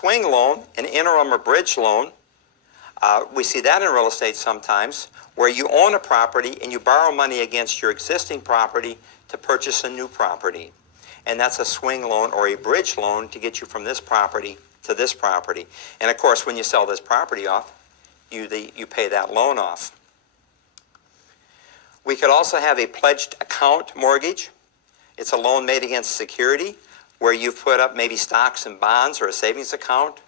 swing loan, an interim or bridge loan. We see that in real estate sometimes, where you own a property and you borrow money against your existing property to purchase a new property. And that's a swing loan or a bridge loan to get you from this property to this property. And of course, when you sell this property off, you pay that loan off. We could also have a pledged account mortgage. It's a loan made against security where you've put up maybe stocks and bonds or a savings account,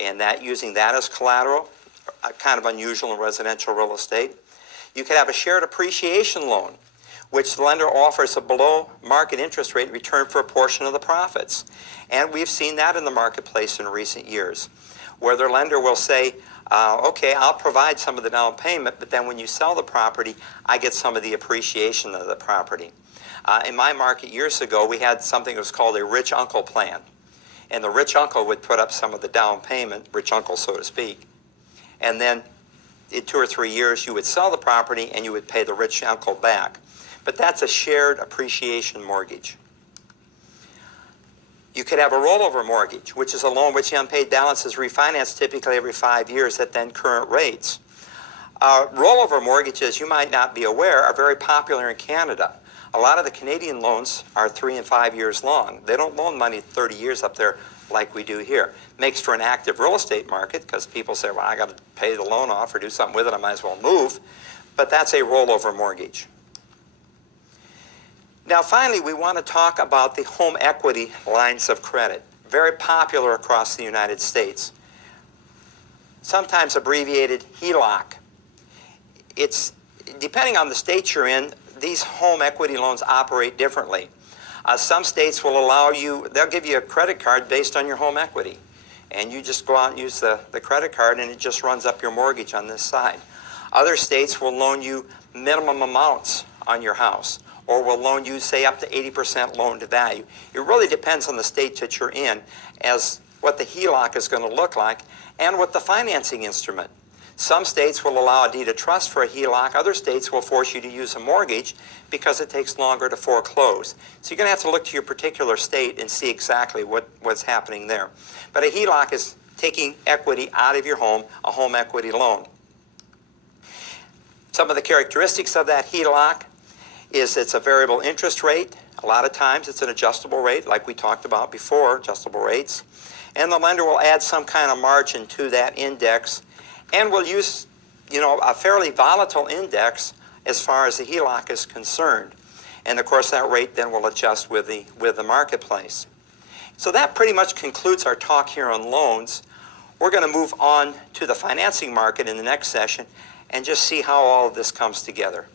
and that using that as collateral, kind of unusual in residential real estate. You could have a shared appreciation loan, which the lender offers a below market interest rate in return for a portion of the profits. And we've seen that in the marketplace in recent years, where their lender will say, okay, I'll provide some of the down payment, but then when you sell the property, I get some of the appreciation of the property. In my market years ago, we had something that was called a rich uncle plan. And the rich uncle would put up some of the down payment, rich uncle so to speak. And then in 2 or 3 years, you would sell the property and you would pay the rich uncle back. But that's a shared appreciation mortgage. You could have a rollover mortgage, which is a loan which the unpaid balance is refinanced typically every 5 years at then current rates. Rollover mortgages, you might not be aware, are very popular in Canada. A lot of the Canadian loans are 3 and 5 years long. They don't loan money 30 years up there like we do here. Makes for an active real estate market because people say, well, I got to pay the loan off or do something with it, I might as well move. But that's a rollover mortgage. Now finally, we want to talk about the home equity lines of credit. Very popular across the United States. Sometimes abbreviated HELOC. It's, depending on the state you're in, these home equity loans operate differently. Some states will allow you, they'll give you a credit card based on your home equity. And you just go out and use the credit card and it just runs up your mortgage on this side. Other states will loan you minimum amounts on your house, or will loan you, say, up to 80% loan to value. It really depends on the state that you're in as what the HELOC is going to look like and what the financing instrument. Some states will allow a deed of trust for a HELOC. Other states will force you to use a mortgage because it takes longer to foreclose. So you're going to have to look to your particular state and see exactly what's happening there. But a HELOC is taking equity out of your home, a home equity loan. Some of the characteristics of that HELOC is it's a variable interest rate. A lot of times it's an adjustable rate, like we talked about before, adjustable rates. And the lender will add some kind of margin to that index and will use, a fairly volatile index as far as the HELOC is concerned. And of course that rate then will adjust with the marketplace. So that pretty much concludes our talk here on loans. We're going to move on to the financing market in the next session and just see how all of this comes together.